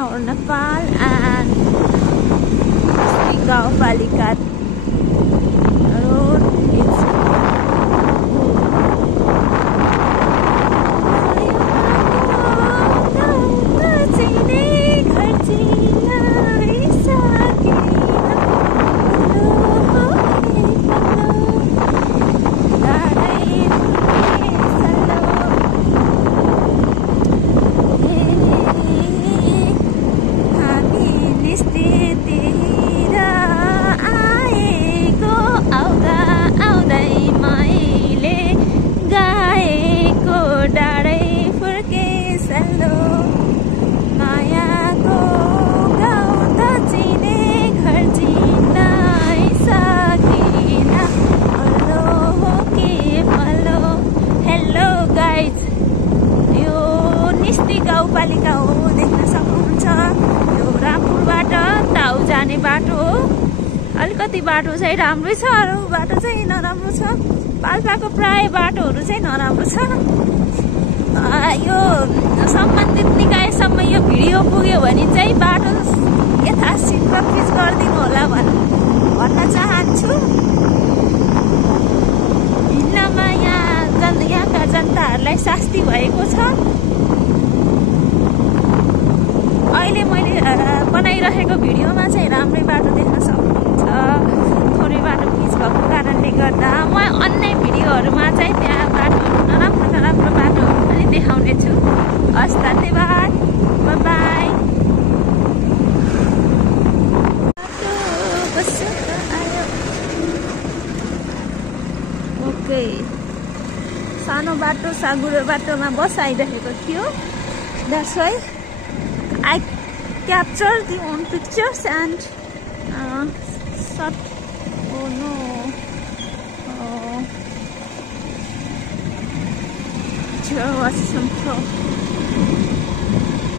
Lahore, Nepal, and Gaopalika road. It's गाउँपालिका हो, देख्न सक्नुहुन्छ। यो रामपुरबाट ताउ जाने बाटो हो। अलिकति बाटो चाहिँ राम्रै छ, अरू बाटो चाहिँ नराम्रो छ। पाल्पाको प्राय बाटोहरू चाहिँ नराम्रो छ। यो सम्बन्धित निकायसम्म यो भिडियो पुग्यो भने चाहिँ बाटो यथाशीघ्र फिक्स गरिदिनु होला भन्न चाहन्छु। हिँड्नमा यहाँका जनताहरूलाई शास्ति भएको छ। अहिले मैले बनाइरहेको भिडियोमा चाहिँ राम्रै बाटो देख्न सक्नुहुन्छ। थोरै बाटो पिच भएको कारणले गर्दा म अन्य भिडियोहरूमा चाहिँ त्यहाँ बाटोहरू नराम्रो बाटोहरू पनि देखाउने छु। हस्, धन्यवाद, बाई। ओके, सानो बाटो साँगुरो बाटोमा बस आइरहेको थियो। That's why I captured the own pictures and shot. Oh no! There was some trouble.